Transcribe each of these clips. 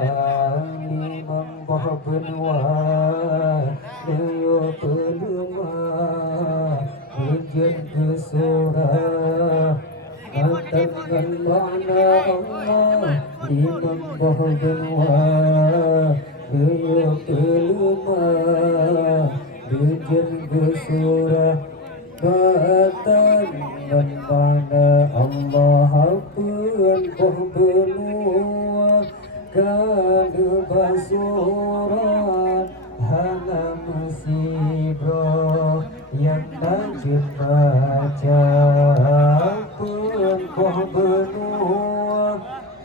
limang bah benua Leo peluma Hujan kesurah Katakan mana Allah limang bah benua Leo peluma Hujan kesurah Katakan mana Allah pun bah benua Kana basuran hana musibah yang najib baca pun bah benua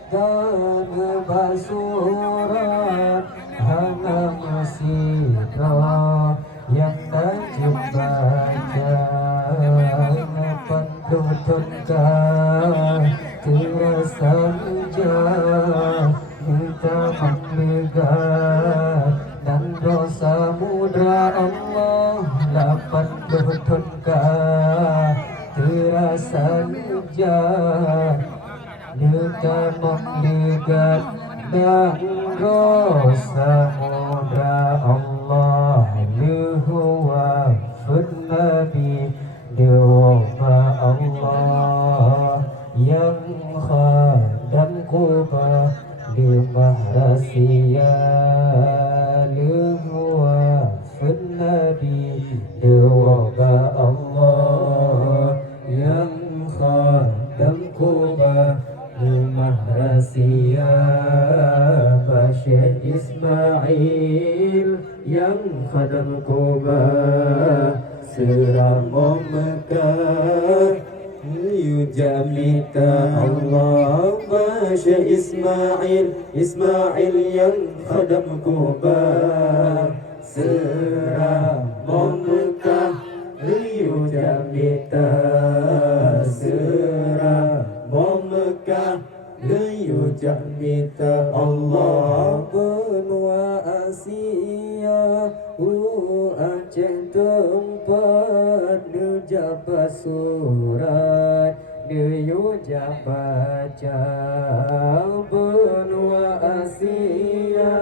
Kana basuran hana musibah yang najib baca Pantutunkan terasa hujan kita makligat dan dosa mudra Allah lapan bertunkan terasa hujan kita makligat dan dosa mudra Allah lihuwa nabi dewa Allah yang khadam kubah limah rahasia lihuwa nabi dewa Allah yang khadam kubah limah rahasia Syekh Ismail yang khadam kubah Seramo Mekah Yujamita Allah Syekh Ismail yang khadam kubah Seramo Mekah Yujamita Seramo Mekah Yujamita Allah benua Asia Aceh tempat Dijabah surat Dijabah baca benua Asia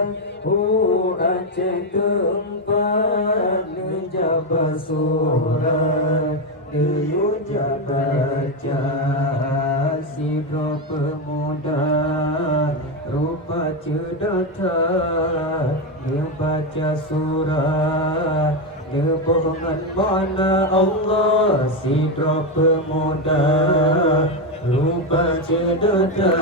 Aceh tempat Dijabah surat Dijabah baca Sidra pemuda rupa cedata dia baca surat dia bohongan mana Allah sidra pemuda rupa cedata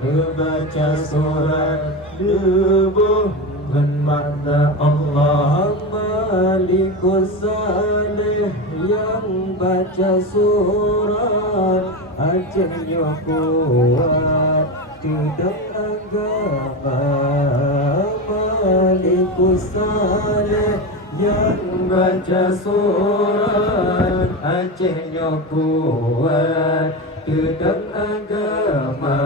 dia baca surat dia bohongan mana Allah Malikus Salih yang baca surat Acehnya kuat tidak agama Malikus Salih yang baca surat Acehnya kuat tidak agama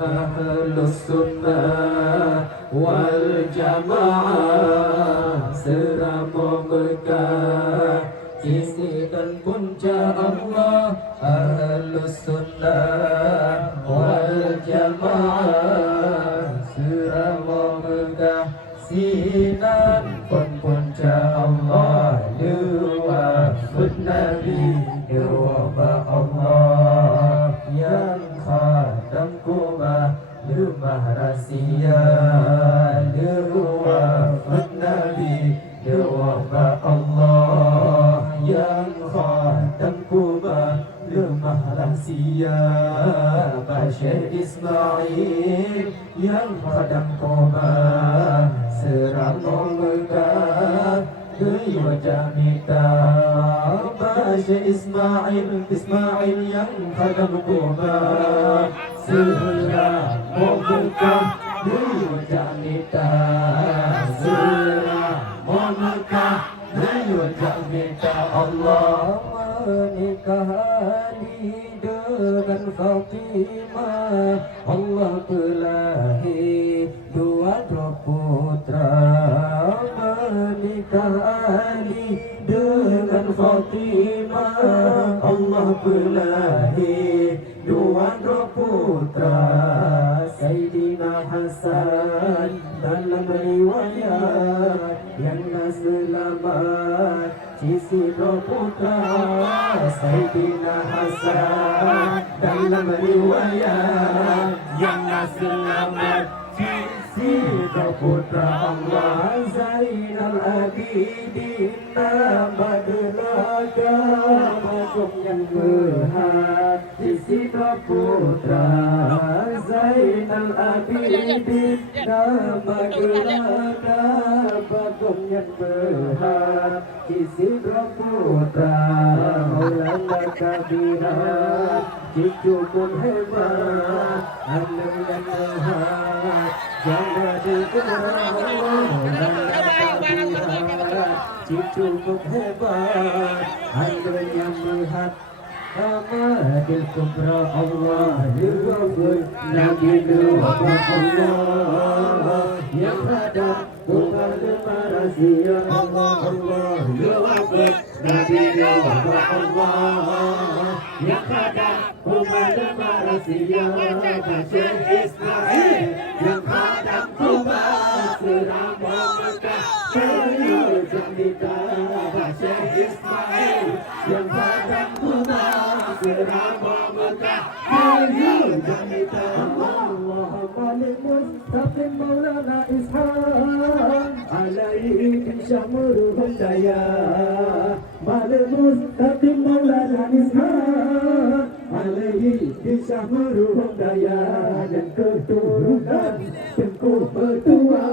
Ahlus Sunnah wal Jamaah Seramo Mekah Sisi dan punca Allah Ahlus Sunnah wal Jamaah Seramo Mekah Sinan pun punca Allah Luwafud Nabi Luwafud Allah Yang khadam kubah Lumah rahasia Luwafud Nabi Luwafud Allah Yang khadam kubah Lumah rahasia Syekh Ismail Yang khadam kubah Seramo Mekah Dua jamita Syekh Ismail yang khadam kubah Seramo Mekah Dua jamita Seramo Mekah Dua jamita Allah menikahani dengan Fatimah Allah belahi dua putra menikahani dengan Fatimah Allah belahi dua putra Sayyidina Hasan. Dalam riwayat yang selamat Cisidro putra Sayyidina Hasan. Dalam riwayat yang selamat Cisidro putra Allah Zainal Abidin nama deraka Bagong yang berhak Cisidro putra Zainal Abidin nama deraka Bagong yang berhak Cisidro putra Maulana Kabirat Cucu pun hebat Alim dan berhak Jangan dikurang Cucu pun hebat Alim yang berhak Amadil kubra Allah Yurafur Nabi Nuh Allah Yang ada Tuhan Marazia Allah Allah Yurafur Nabi Nuh Allah Yang ada Tuhan Marazia Bashir Ismail Yang ada Tuhan Serama Mekah Serius Jambita Bashir Ismail Yang ada Tuhan Serama Mekah Serius Jambita Allahumma lil-Mustaqim Maulana Ishaq Alaihi Syamurhum Daya Malil-Mustaqim Maulana Ishaq Alaihi Syamurhum Daya Dan keturunan Tengku Petua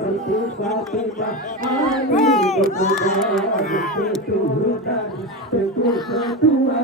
Siti Fatimah Ali Berdoa Dan keturunan Tengku Petua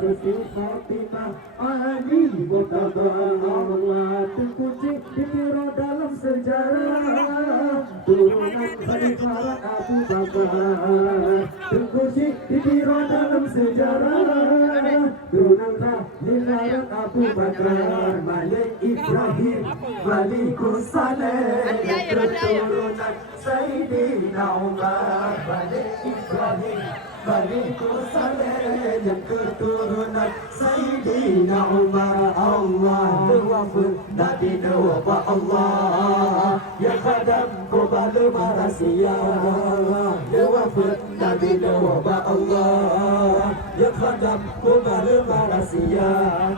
Siti Fatimah Ali Berdoa Allah terkunci dikira dalam sejarah Turunan Khalifah Abu Bakar terkunci dikira dalam sejarah Turunan Khalifah Abu Bakar Malik Ibrahim Malikus Saleh keturunan Sayyidina Umar Malik Ibrahim Malikus Saleh yang keturunan Sayyidina Umar Allah Wafat Nabi Nuh Allah Ya khadam Kubal Marasia Wafat Nabi Nuh Allah Ya khadam Kubal Marasia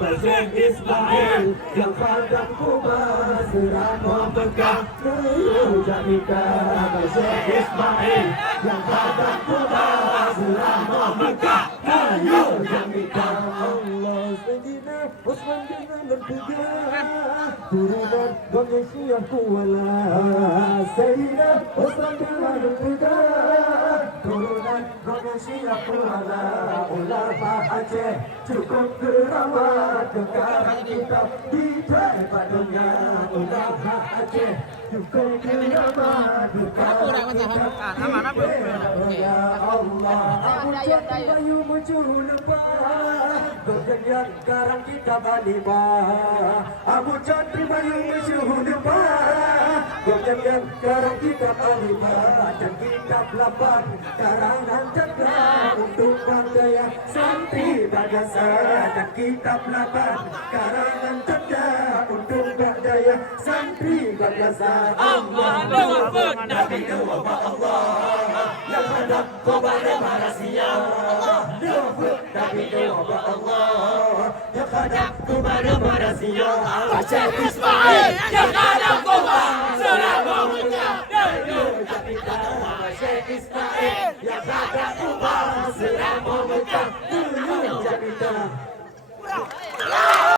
Bashir Ismail Ya khadam Kubal Serama Mekah Jamika Bashir Ismail Ya khadam Kubal Serama Mekah Jamika Allah Sayyidina Osman bin Al-Tiga Turunan Bangsa Kuala Sayyidina Osman bin Al-Tiga Turunan Bangsa Kuala Ulama Aceh cukup keramat Kekarang kitab di depan dunia Ulama Aceh cukup keramat Kekarang kitab di depan dunia Allah Abu Jati Bayu muncul lepas Berkenyan karang kita balibah Abu Jati Bayu muncul lepas Berkenyan karang kita balibah Dan kitab lapan karangan cakra Untuk bangga santri bagasa Dan kitab lapan karangan cakra Untuk bangga santri bagasa Allah Nuhur Nabi Nuh Allah Yang hadap kepada Marasia Nuhur Nabi Nuh Allah Yang hadap kepada Marasia Bashir Ismail Yang hadap kepada Selama Mekah Jamika Bashir Ismail Yang hadap kepada Selama Mekah Jamika